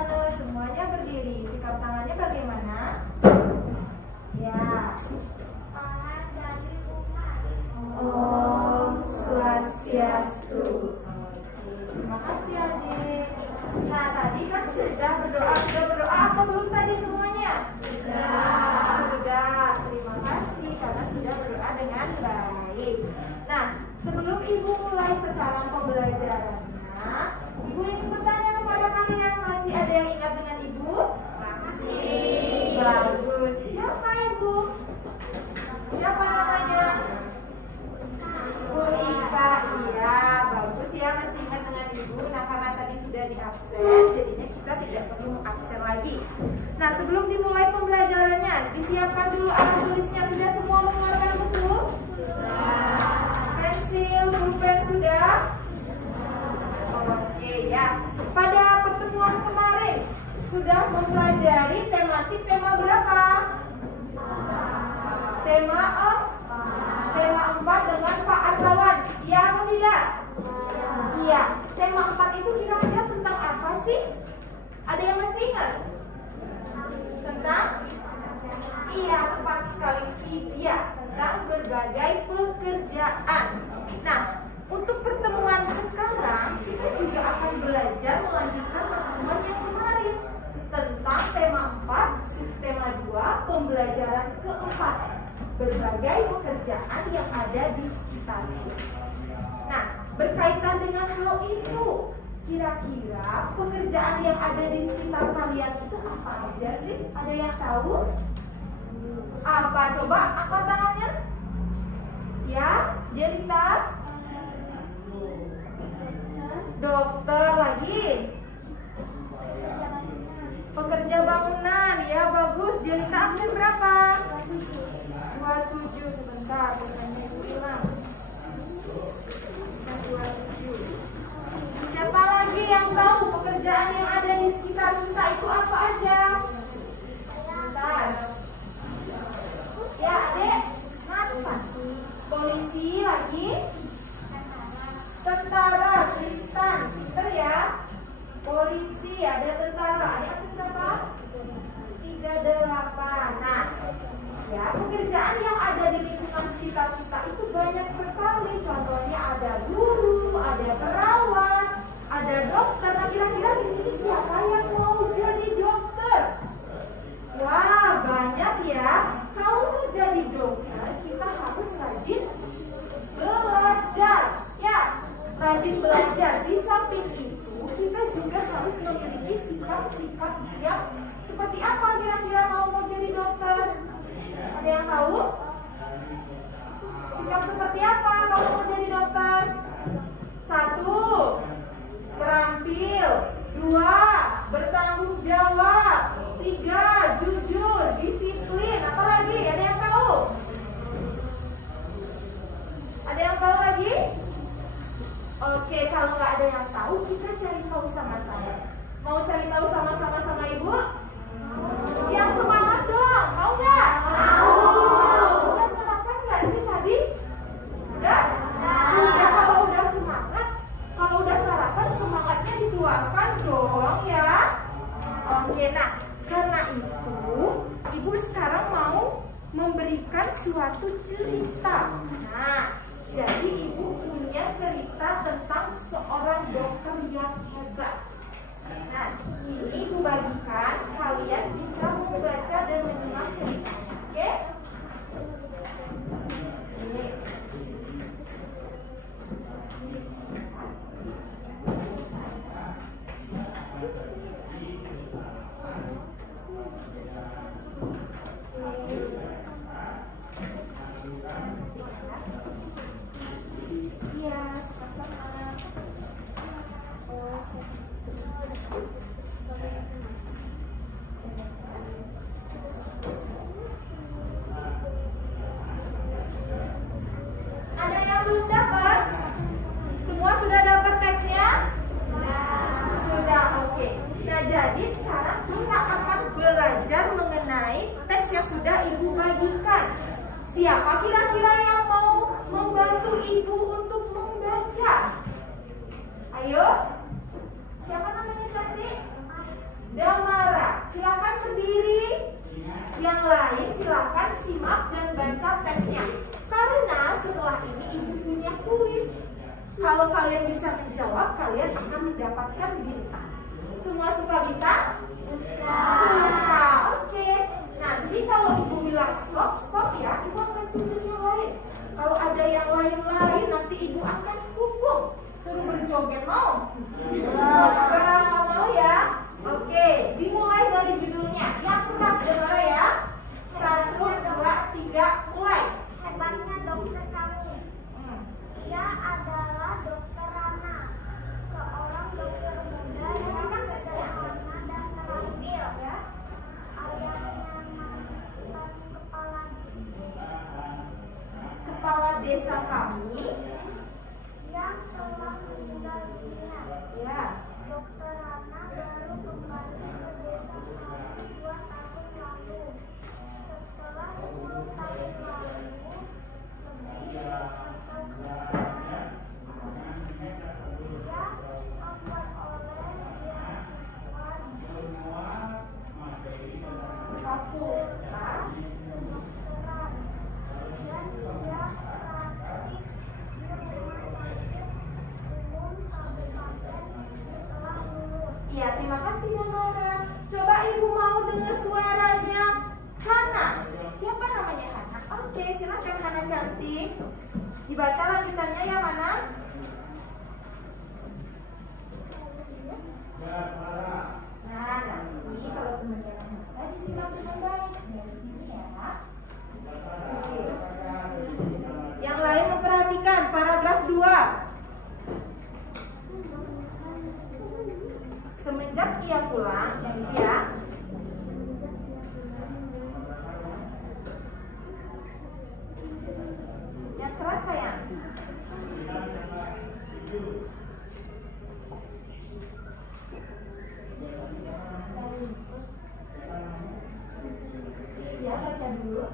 sana, semuanya berdiri. Sikap tangannya bagaimana? Ya. Om Swastiastu. Terima kasih adik. Nah tadi kan sudah berdoa atau belum tadi semuanya? Sudah. Terima kasih karena sudah berdoa dengan baik. Nah sebelum ibu mulai sekarang pembelajarannya, ibu ingin bertanya kepada kalian, masih ada yang ingat dengan ibu? Masih. Bagus. Siapa ibu? Siapa namanya? Bu Ika. Iya, bagus ya, masih ingat dengan ibu. Nah karena tadi sudah di absen, jadinya kita tidak perlu absen lagi. Nah sebelum dimulai pembelajarannya, disiapkan dulu alat tulisnya. Sudah semua mengeluarkan buku? Pensil, pulpen sudah? Oke ya. Pada pertemuan kemarin sudah mempelajari tematik tema berapa? Tema 4 dengan Pak Atrawan. Iya atau tidak? Iya. Tema 4 itu kira-kira tentang apa sih? Ada yang masih ingat? Tentang? Iya, tepat sekali, vidya. Tentang berbagai pekerjaan. Nah, untuk pertemuan sekarang kita juga akan belajar melanjutkan pertemuan yang kemarin tentang tema 4, subtema 2, pembelajaran keempat, berbagai pekerjaan yang ada di sekitar kita. Nah, berkaitan dengan hal itu, kira-kira pekerjaan yang ada di sekitar kalian itu apa aja sih? Ada yang tahu? Apa? Coba angkat tangannya. Ya, Jelita. Dokter lagi. Pekerja bangunan, ya bagus. Jelita absen berapa? 27. Sebentar, bukannya ibu hilang. 27. Siapa lagi yang tahu pekerjaan yang ada di sekitar kita itu apa aja? Sebentar. Ya, Adek. Apa? Polisi lagi. Tentara, Tristan. Pinter ya. Polisi, ada tentara. Ada yang berapa? 38. Nah, ya, pekerjaan yang ada di lingkungan sekitar kita itu banyak sekali. Contohnya ada guru, ada perawat, ada dokter. Nah, kira-kira di sini siapa yang mau jadi dokter? Wah, banyak ya. Kalau mau jadi dokter, kita harus rajin belajar. Ya, rajin belajar. Di samping itu, kita juga harus memiliki sikap-sikap yang seperti apa kira-kira kalau mau jadi dokter? Ada yang tahu? Sikap seperti apa kalau mau jadi dokter? 1, terampil. 2, bertanggung jawab. 3, jujur, disiplin. Apa lagi? Ada yang tahu? Ada yang tahu lagi? Oke, kalau nggak ada yang tahu, kita cari tahu sama-sama. Mau cari tahu sama-sama sama ibu? Yang semangat dong, mau nggak? Mau. Udah sarapan nggak sih tadi? Udah? Ya kalau udah semangat, kalau udah sarapan semangatnya dikeluarkan dong ya. Oke, nah karena itu ibu sekarang mau memberikan suatu cerita. Nah, jadi ibu punya cerita tentang seorang dokter yang hebat. Nah, ini ibu bagikan, kalian bisa membaca dan menyimak ceritanya, oke? Iya, sama-sama. Ada yang belum dapat? Semua sudah dapat teksnya? Sudah, oke. Nah, jadi sekarang kita akan belajar mengenai teks yang sudah ibu bagikan. Siapa kira-kira yang mau membantu ibu untuk membaca? Ayo. Siapa namanya cantik? Damara. Silakan berdiri. Yang lain silakan simak dan baca teksnya. Karena setelah ini ibu punya kuis. Kalau kalian bisa menjawab, kalian akan mendapatkan bintang. Semua suka bintang? Suka. Oke. Nanti kalau ibu bilang stop, stop ya. Ibu akan tunjuk yang lain. Kalau ada yang lain-lain, nanti ibu akan hukum. Suruh berjoget, mau? Nggak mau ya? Oke, dimulai dari judulnya. Yang keras dengar ya. 1, 2, 3, mulai. Hebatnya dokter kami. Ia adalah dokter Rana, seorang dokter muda yang sederhana dan terampil. Ayahnya mantan kepala desa kami yang telah meninggal dunia. ya. Dokter Rana baru kembali ke desa kami 2 tahun lalu. Setelah 10 tahun lalu lebih datang ke dia memperoleh beasiswa di Fakultas kedokteran dan dia praktik di rumah sakit umum kabupaten setelah lulus. Iya, terima kasih Nona. Coba ibu mau dengar suaranya Hana. Siapa namanya Hana? Oke, silakan Hana cantik. Dibaca lanjutannya ya Hana. Nah, nanti kalau teman-teman baca disimak dengan baik dari sini ya. Oke. Yang lain memperhatikan paragraf 2. Semenjak ia pulang, yang dia yang keras sayang. Ya, baca dulu.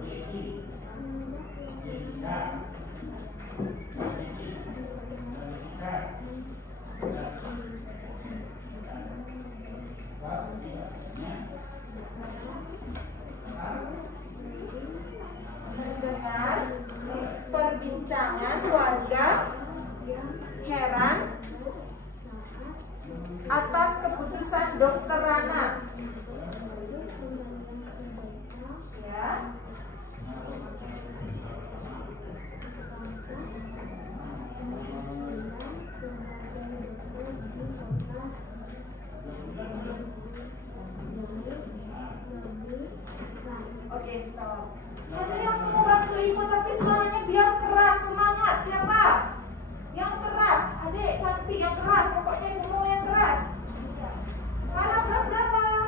Mendengar perbincangan warga heran atas keputusan Dokter Rana. Ya. Oke, stop. Ada yang mau bantu ibu tapi suaranya biar keras, semangat. Siapa? Yang keras. Adik cantik yang keras. Pokoknya ibu mau yang keras. Paragraf berapa?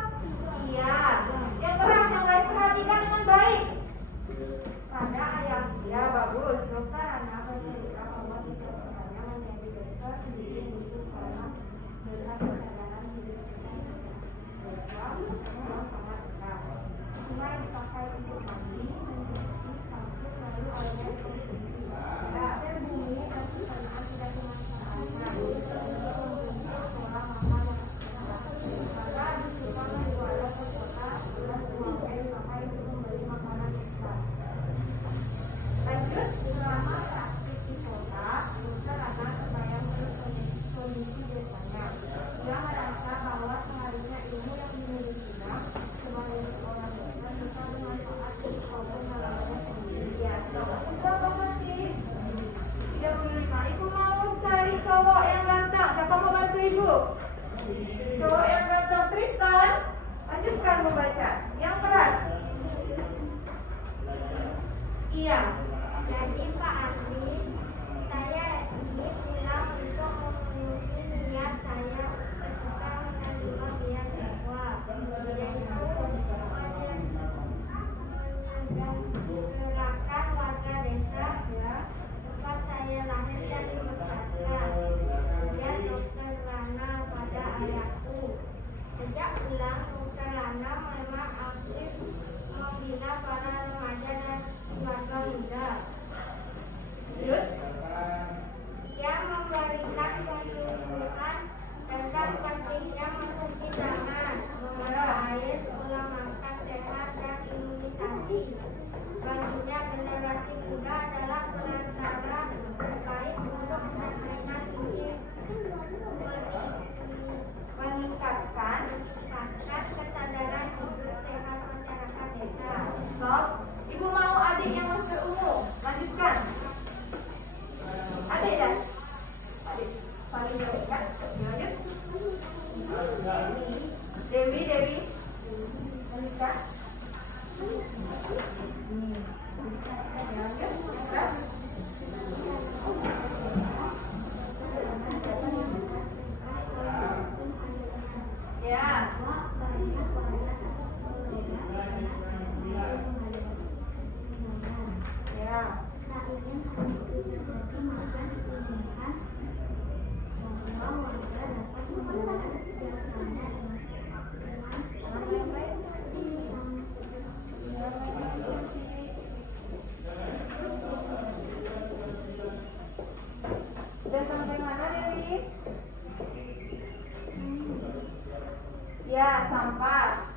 Ya, sampah.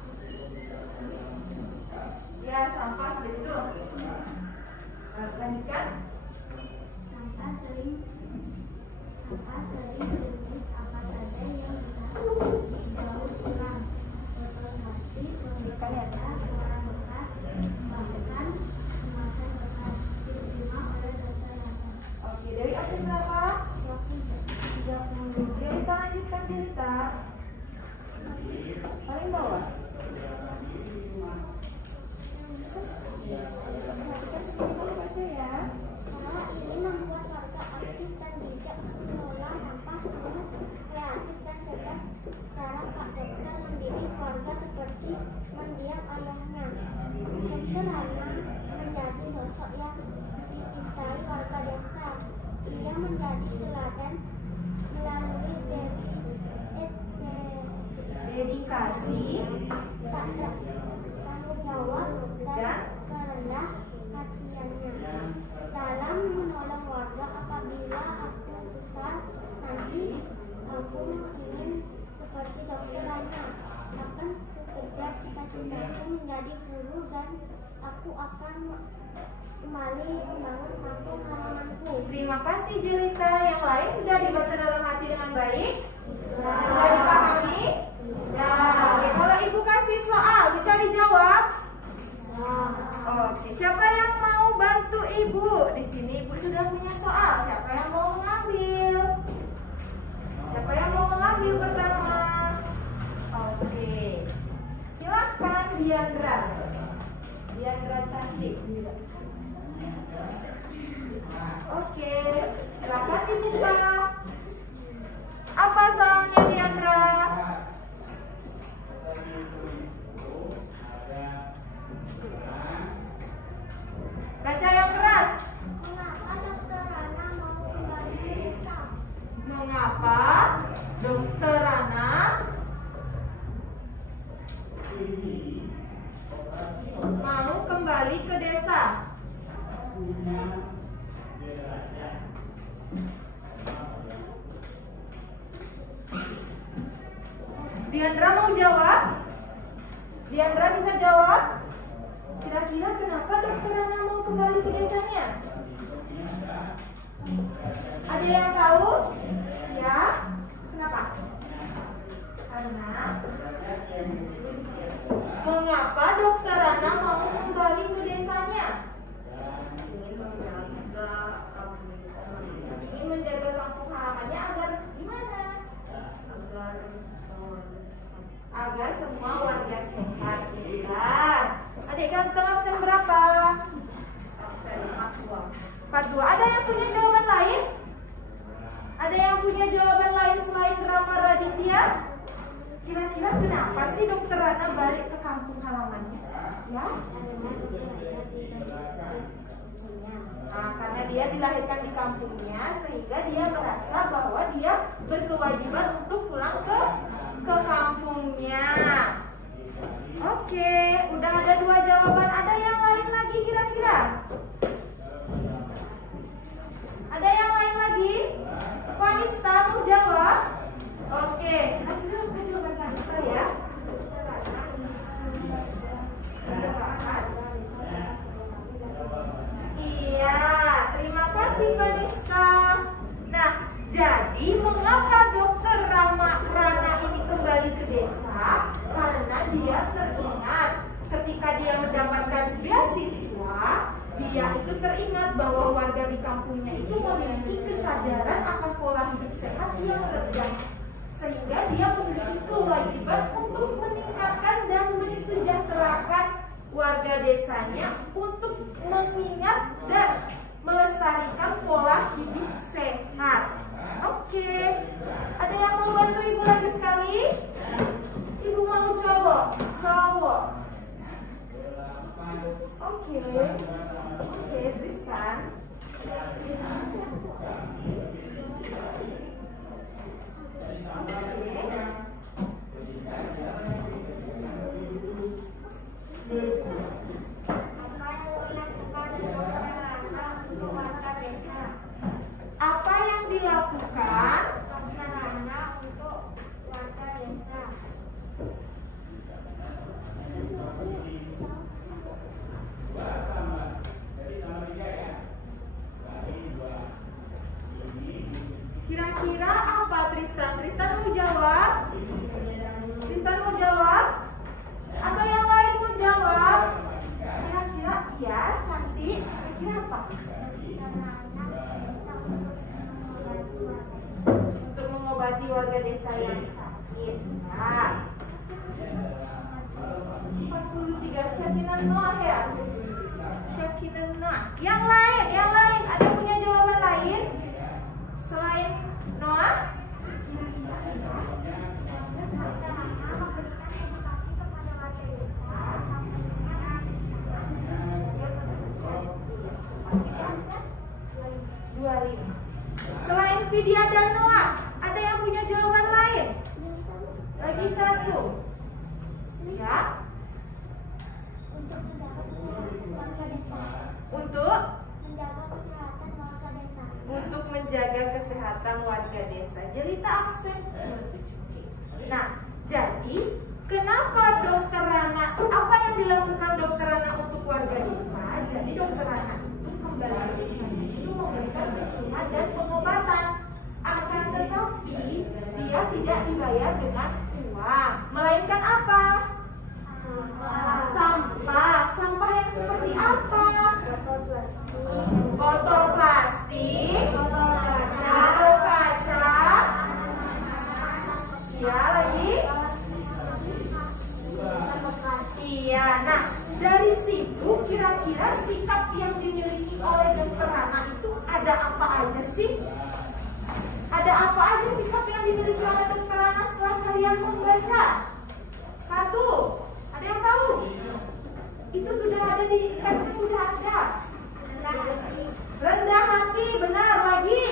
Ya, sampah betul. Lanjutkan. Sampah sering jenis apa saja yang bisa didaur ulang. Botol plastik, barang bekas, bahkan kemasan bekas diterima oleh dosa yang sama. Oke, dari absen berapa? 30. Jelita, lanjutkan Jelita. Paling bawah. Baca ya. Cara ini membuat warga aktif dan bijak mengelola sampah dengan kreatif dan cerdas. Cara Pak Dokter mendidik warga seperti mendiam ayahnya. Dokter Hana menjadi sosok yang dicintai warga desa. Ia menjadi teladan melalui Dedikasi tanggung jawab dan kerendah hatiannya dalam menolong warga. Apabila aku besar nanti aku ingin seperti Dokter Hana, akan kukejar cita-citaku menjadi guru dan aku akan kembali membangun kampung halamanku. Terima kasih Jelita. Yang lain sudah dibaca dalam hati dengan baik? Sudah dipahami? Ya. Oke, kalau ibu kasih soal bisa dijawab? Oke, siapa yang mau bantu ibu? Di sini ibu sudah punya soal. Siapa yang mau mengambil? Siapa yang mau mengambil pertama? Oke, silakan Diandra. Diandra cantik. Oke, silakan dibuka. Apa soalnya Diandra? Baca yang keras. Mengapa Dokter Hana mau kembali ke desa? Mengapa Dokter Hana mau kembali ke desa? Diandra mau jawab? Diandra bisa jawab? Kira-kira kenapa Dokter Hana mau kembali ke desanya? Ada yang tahu? Ya? Kenapa? Karena mengapa Dokter Hana mau kembali ke desanya? Ingin menjaga kampung halamannya agar gimana? Agar semua warga sehat. Benar. Adik ganteng absen berapa? 42. Ada yang punya jawaban lain? Ada yang punya jawaban lain selain Rama Raditya? Kira-kira kenapa sih Dokter Hana balik ke kampung halamannya? Ya? Karena dia dilahirkan di kampungnya, sehingga dia merasa bahwa dia berkewajiban untuk pulang ke kampungnya. Oke, udah ada 2 jawaban. Ada yang lain lagi kira-kira? Ada yang lain lagi? Vanista mau jawab? Oke, nanti dulu jawaban Vanista ya. Iya, terima kasih Vanista. Nah, jadi mengapa Dokter Rana ini kembali ke desa? Karena dia teringat ketika dia mendapatkan beasiswa, dia itu teringat bahwa warga di kampungnya itu memiliki kesadaran akan pola hidup sehat yang rendah, sehingga dia memiliki kewajiban untuk meningkatkan dan mensejahterakan warga desanya untuk mengingat dan melestarikan pola hidup sehat. Oke, ada yang mau bantu ibu lagi sekali? Ibu mau cowok? Cowok. Oke, Tristan. Apa yang dilakukan Dokter Hana untuk warga desa? Kira-kira apa Tristan? Tristan mau jawab? Tristan mau jawab? Atau yang lain mau jawab? Kira-kira ya, cantik. Kira-kira apa? Untuk mengobati warga desa yang sakit. Nah, 43 Syakinan Noah ya. Syakinan Noah. Yang lain, ada yang punya jawaban lain selain Noah? Selain Vidya dan Noah, ada yang punya jawaban lain? Lagi satu. Ya. Untuk menjaga kesehatan warga desa. Jelita absen. Nah, jadi kenapa Dokter Rana? Apa yang dilakukan Dokter Rana untuk warga desa? Jadi Dokter Rana itu kembali ke desa itu memberikan perlindungan dan pengobatan. Akan tetapi dia tidak dibayar dengan uang, melainkan apa? Sampah yang seperti apa? Botol plastik, botol kaca, ya lagi, iya. Nah, dari situ kira-kira sikap yang dimiliki oleh Dokter Rana itu ada apa aja sih? Ada apa aja sikap yang dimiliki oleh Dokter Rana setelah kalian membaca? Satu, ada yang tahu? Itu sudah ada di teksnya, sudah ada. Rendah hati, benar. Lagi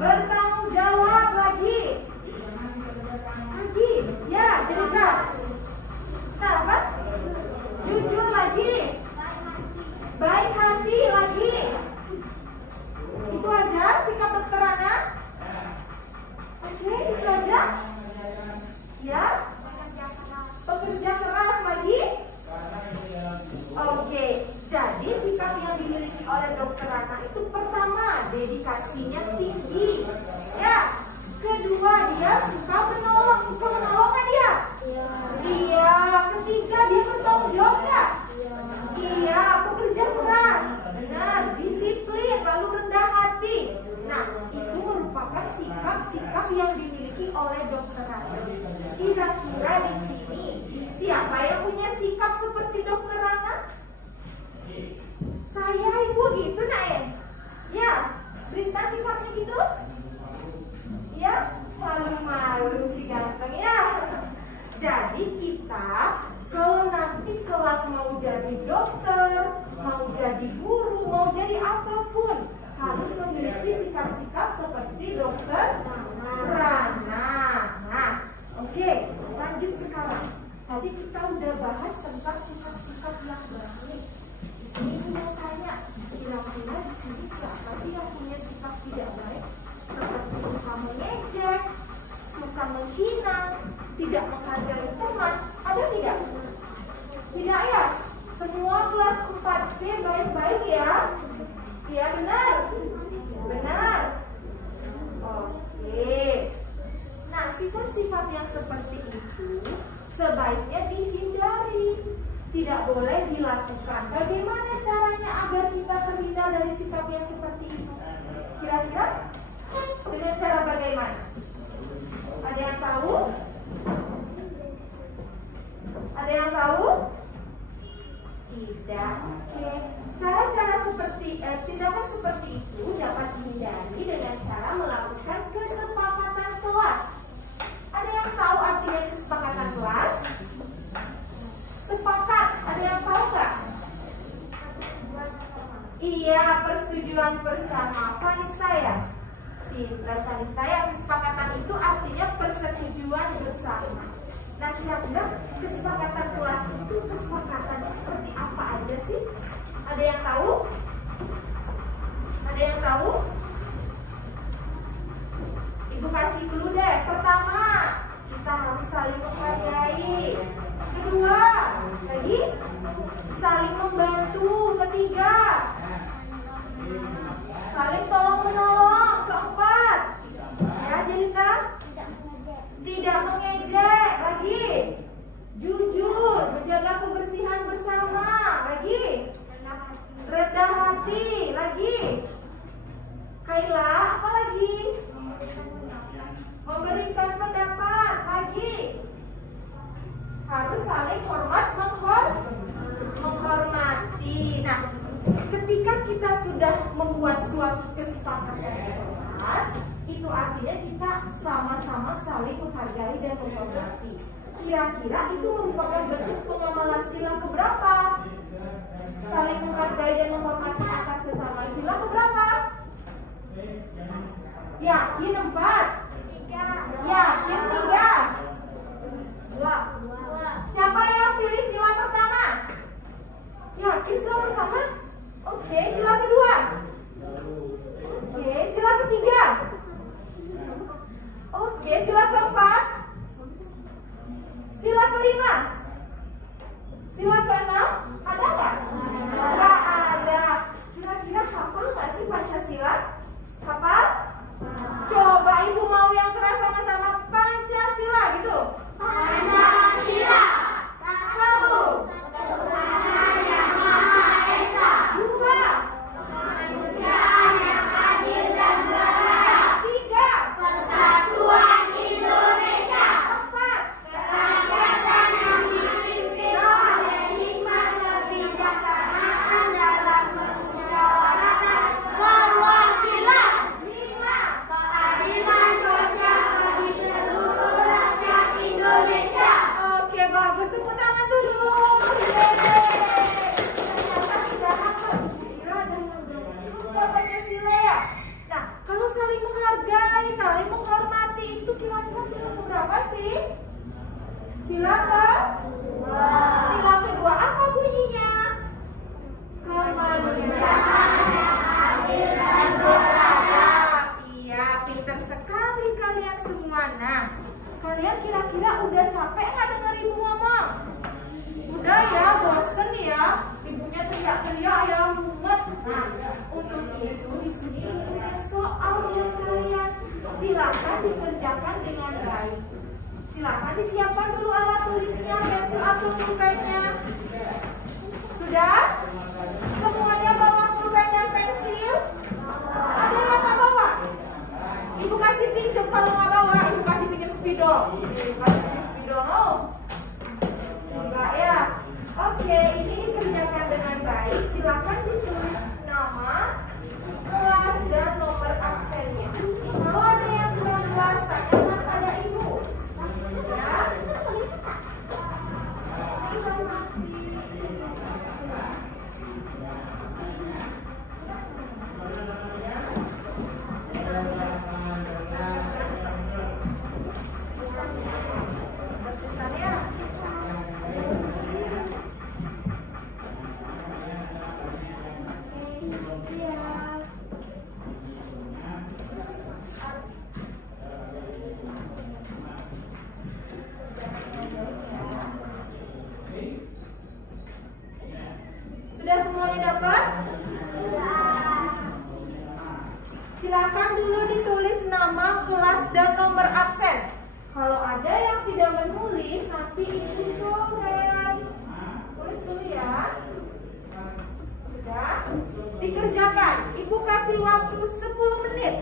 bertanggung jawab, lagi ya, Jelita. Nah, apa? Jujur, lagi baik hati, lagi. Itu aja sikap Dokter Rana. Oke, itu aja. Ya, pekerja keras, lagi. Oke, jadi sikap yang dimiliki oleh Dokter Rana itu pertama, dedikasinya tinggi. Ya, kedua dia suka menolong. Suka menolong kan dia? Iya. Ketiga dia bertanggung jawab nggak? Iya, pekerja keras. Benar, disiplin, lalu rendah hati. Nah, itu merupakan sikap-sikap yang dimiliki oleh Dokter Rana. Kira-kira di sini siapa yang punya sikap seperti Dokter Rana? Saya, Ibu, gitu Naen. Ya, Tristan sikapnya gitu? Ya, malu-malu si ganteng ya. Jadi kita kalau nanti kelak mau jadi dokter, mau jadi guru, mau jadi apapun, harus memiliki sikap-sikap seperti Dokter Rana. Nah, oke, lanjut sekarang. Tadi kita udah bahas tentang sikap-sikap yang baik. Di sini Ibu mau tanya, kira-kira di sini siapa sih yang punya sikap tidak baik? Seperti suka mengejek, suka menghina, tidak menghargai teman. Ada tidak? Tidak ya? Semua kelas 4C baik-baik ya? Iya, benar? Benar? Oke. Nah, sifat-sifat yang seperti itu sebaiknya dihindari, tidak boleh dilakukan. Bagaimana caranya agar kita terhindar dari sikap yang seperti itu? Kira-kira dengan cara bagaimana? Ada yang tahu? Ada yang tahu? Tidak. Oke. Cara-cara seperti tindakan seperti itu dapat dihindari dengan cara melakukan kesepakatan kelas. Ada yang tahu artinya kesepakatan kelas? Sepakat. Ada yang tahu nggak? Iya, persetujuan bersama. Vanessa ya? Tidak, Vanessa ya. Kesepakatan itu artinya persetujuan bersama. Nah, kira-kira kesepakatan kelas itu kesepakatan seperti apa aja sih? Ada yang tahu? Ada yang tahu? Ibu kasih dulu deh. Pertama, kita harus saling menghargai. Kedua, lagi saling membantu. Ketiga, saling tolong menolong. Keempat, sudah membuat suatu kesepakatan kelas, itu artinya kita sama-sama saling menghargai dan menghormati. Kira-kira itu merupakan bentuk pengamalan sila keberapa? Saling menghargai dan menghormati akan sesama sila keberapa? Yakin 4? Yakin 3? 2. Siapa yang pilih sila pertama? Yakin sila pertama? Oke, sila kedua. Oke, sila ketiga. Oke, sila keempat. Sila kelima. Sila keenam. Ada nggak? Nggak ada. Kira-kira hafal nggak sih Pancasila? Hafal? Coba ibu mau yang keras sama-sama Pancasila gitu. Pancasila. 1. Tuhan yang Maha Esa. 2. Kemanusiaan yang adil dan beradab. 3. Persatuan Indonesia. 4. Kerakyatan yang dipimpin oleh hikmat kebijaksanaan dalam permusyawaratan perwakilan. 5. Keadilan sosial bagi seluruh rakyat Indonesia. Oke, bagus. Tepuk tangan dulu. Ternyata sudah hafal. Kira ada yang lupa Pancasila ya? Nah, kalau saling menghargai, saling menghormati itu kira-kira sila keberapa sih? Sila kedua. Sila kedua apa bunyinya? Kemanusiaan yang adil dan beradab. Iya, pintar sekali kalian semua. Nah, kalian kira-kira udah capek nggak denger ibu ngomong? Udah ya, bosen ya. Ibunya teriak-teriak ya, mumet. Nah, untuk itu di sini punya soal buat kalian. Silakan dikerjakan dengan baik. Silakan disiapkan dulu alat tulisnya, pensil atau pulpennya. Sudah? Semuanya bawa pulpen dan pensil? Ada yang nggak bawa? Ibu kasih pinjam, kalau nggak bawa, ibu kasih pinjam spidol. Ibu kasih pinjam spidol, no? Enggak ya? Oke, ini dikerjakan dengan baik. Silakan ditulis nama, kelas, dan nomor absennya. Kalau ada yang kurang jelas, tanyakan pada ibu. Ya? Sudah semuanya dapat? Silakan dulu ditulis nama, kelas, dan nomor absen. Kalau ada yang tidak menulis, nanti ibu coret. Tulis dulu ya. Sudah? Dikerjakan. Ibu kasih waktu 10 menit.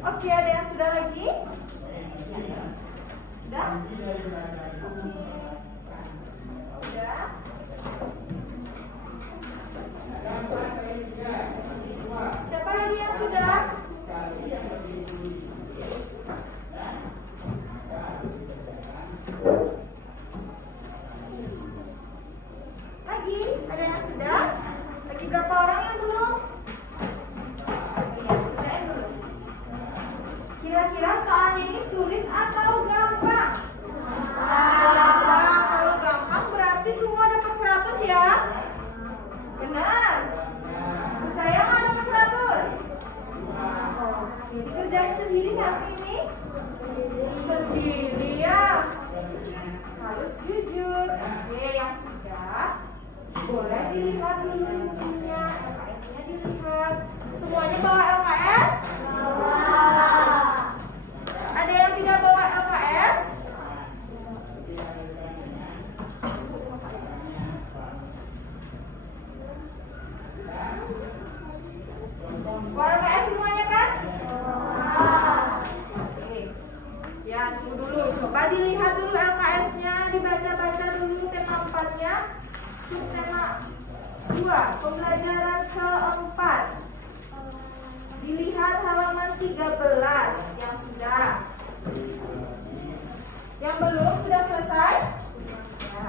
Oke, ada yang sudah lagi? Sudah? Sudah? Siapa lagi yang sudah? Lagi? Ada yang sudah? Lagi berapa orang yang belum? Kira-kira soalnya ini sulit atau gampang? Gampang. Kalau gampang berarti semua dapat 100 ya? Benar? Percaya nggak dapat 100? Dikerjain sendiri nggak sih ini? Sendiri ya? Harus jujur. Oke, yang sudah boleh dilihat dulu bukunya, LKS-nya dilihat. Semuanya bawa LKS? Ada yang tidak bawa LKS? Bawa LKS semuanya kan? Oke. Ya, tunggu dulu. Coba dilihat dulu LKS-nya, dibaca-baca dulu tema 4-nya. Subtema 2, pembelajaran keempat. Dilihat halaman 13 yang sudah. Yang belum sudah selesai? Ya.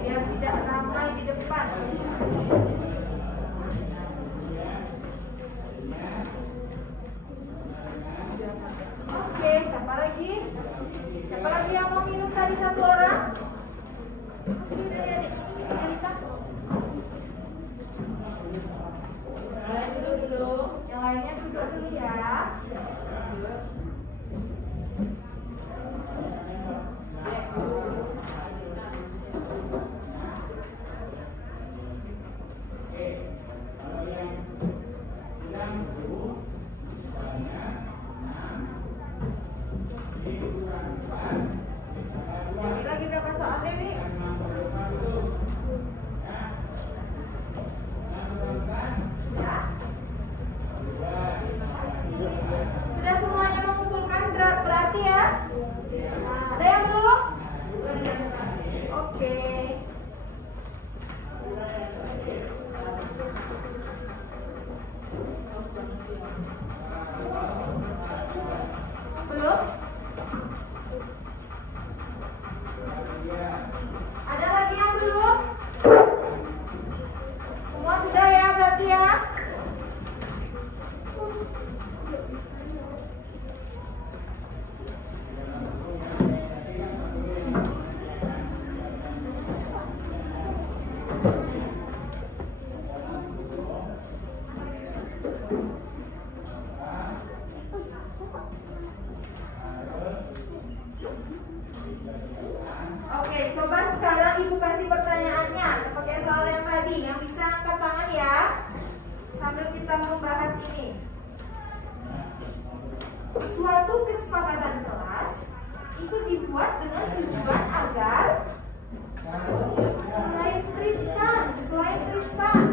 biar tidak ramai di depan. Oke, siapa lagi? Siapa lagi yang mau minum tadi satu orang? Oke, adik. Dulu. Yang lainnya duduk dulu ya. Lagi berapa soal, Dewi? Sudah semuanya mengumpulkan berarti ya? Ada yang belum? Oke. Belum? Ada lagi yang belum? Semua sudah ya berarti ya? Oke, coba sekarang Ibu kasih pertanyaannya pakai soal yang tadi. Yang bisa angkat tangan ya, sambil kita membahas ini. Suatu kesepakatan kelas itu dibuat dengan tujuan agar selain Tristan.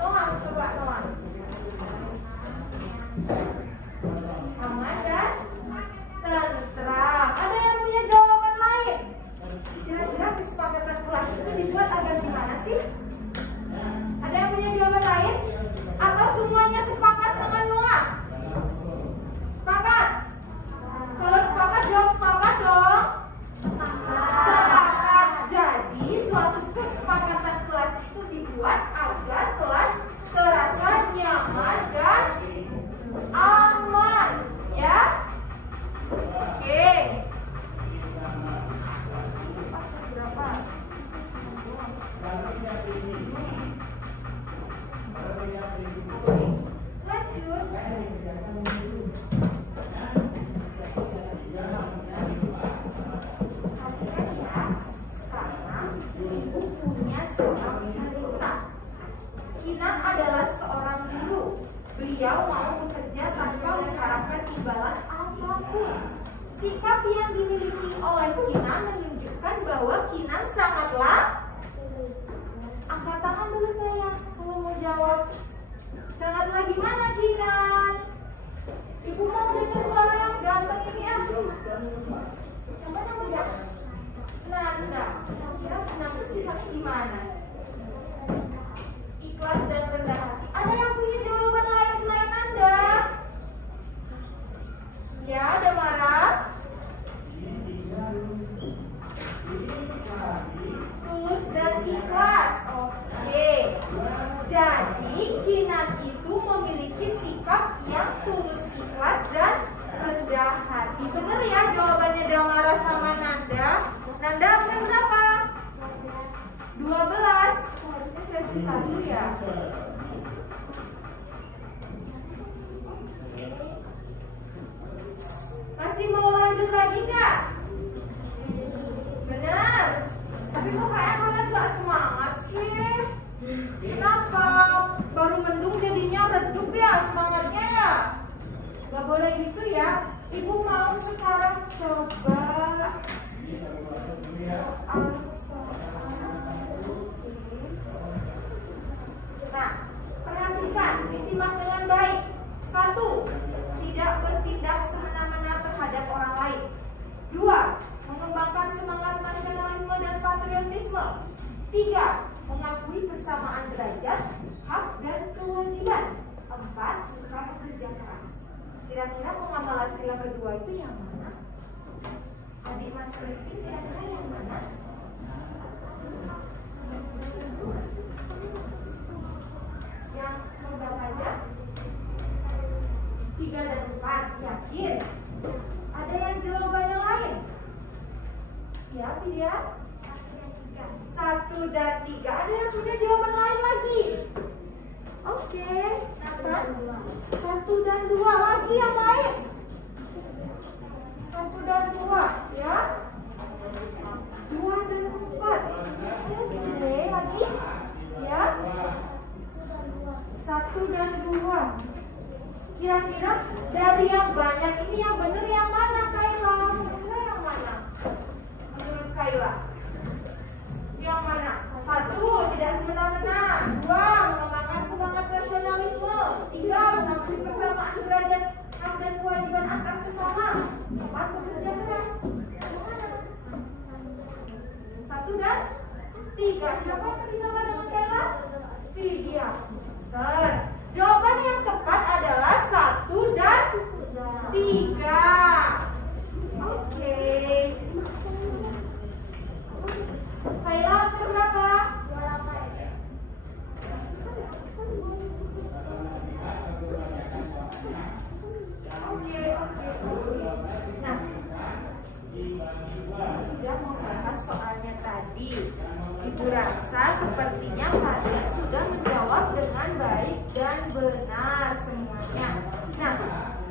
Noah, coba Noah. Aman dan tentram. Ada yang punya jawaban lain? Kira-kira kesepakatan kelas itu dibuat agar gimana sih? Ada yang punya jawaban lain? Atau semuanya sepakat dengan Noah? Sepakat? Kalau sepakat, jawab sepakat dong. Sepakat. Jadi suatu kesepakatan kelas itu dibuat agar kelas terasa nyaman dan aman, ya? Oke. Berapa? Kinan adalah seorang guru. Beliau mau bekerja tanpa mengharapkan imbalan apapun. Sikap yang dimiliki oleh Kinan menunjukkan bahwa Kinan sangatlah. Angkat tangan dulu saya kalau mau jawab. Sangatlah gimana Kinan? Ibu mau dengar suara yang ganteng ini ya? Siapa namanya? Nanda. Kira-kira Nanda sifatnya gimana? Ikhlas dan rendah hati. Ada yang punya jawaban lain selain Nanda? Ya, ada marah. Tulus dan ikhlas. Oke. Jadi Kinan itu memiliki sikap yang tulus, ikhlas dan rendah hati. Bener ya jawabannya Damara sama Nanda. Nanda absen berapa? 12. Harusnya sesi 1 ya. Masih mau lanjut lagi nggak? Benar. Tapi kok kayak kalian nggak semangat sih? Kenapa? Baru mendung jadinya redup ya semangatnya ya? Gak boleh gitu ya. Ibu mau sekarang coba Nah, perhatikan, disimak dengan baik. 1. Tidak bertindak semena-mena terhadap orang lain. 2. Mengembangkan semangat nasionalisme dan patriotisme. 3. Mengakui persamaan derajat, hak, dan kewajiban. 4. Suka bekerja keras. Kira-kira pengamalan sila kedua itu yang mana? Adik Mas Rifki kira-kira yang mana? 1 dan 3. Ada yang punya jawaban lain lagi? Oke, Nathan. 1 dan 2 lagi yang lain. 1 dan 2, ya. 2 dan 4. Oke, lagi, ya. 1 dan 2. Kira-kira dari yang banyak ini yang benar yang mana, Kayla? Benar yang mana? Menurut Kayla? Yang mana? 1, tidak semena-mena. 2, mengembangkan semangat nasionalisme. 3, mengakui persamaan derajat hak dan kewajiban antar sesama. 4, bekerja keras. Yang mana? 1 dan 3. Siapa yang tadi sama dengan Kayla? Vidya. Jawaban yang tepat adalah 1 dan 3. Oke. Kayla seberapa? Oke. Nah, sudah membahas soalnya tadi. Ibu rasa sepertinya kalian sudah menjawab dengan baik dan benar semuanya. Nah,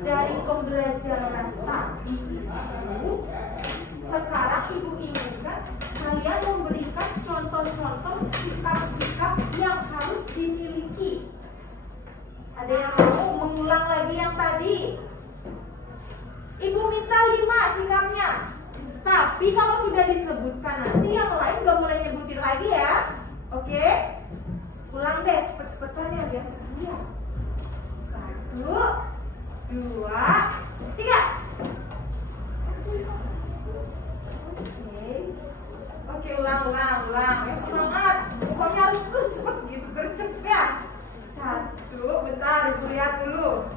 dari pembelajaran tadi itu, sekarang ibu inginkan kalian memberikan contoh-contoh sikap-sikap yang harus dimiliki. Ada yang mau mengulang lagi yang tadi? Ibu minta 5 sikapnya. Tapi kalau sudah disebutkan nanti yang lain gak boleh nyebutin lagi ya. Oke? Ulang deh cepet-cepetan ya biar saya. 1, 2, 3. Oke, ulang. Ya semangat. Pokoknya harus cepet gitu, gercep ya. 1, bentar, ibu lihat dulu.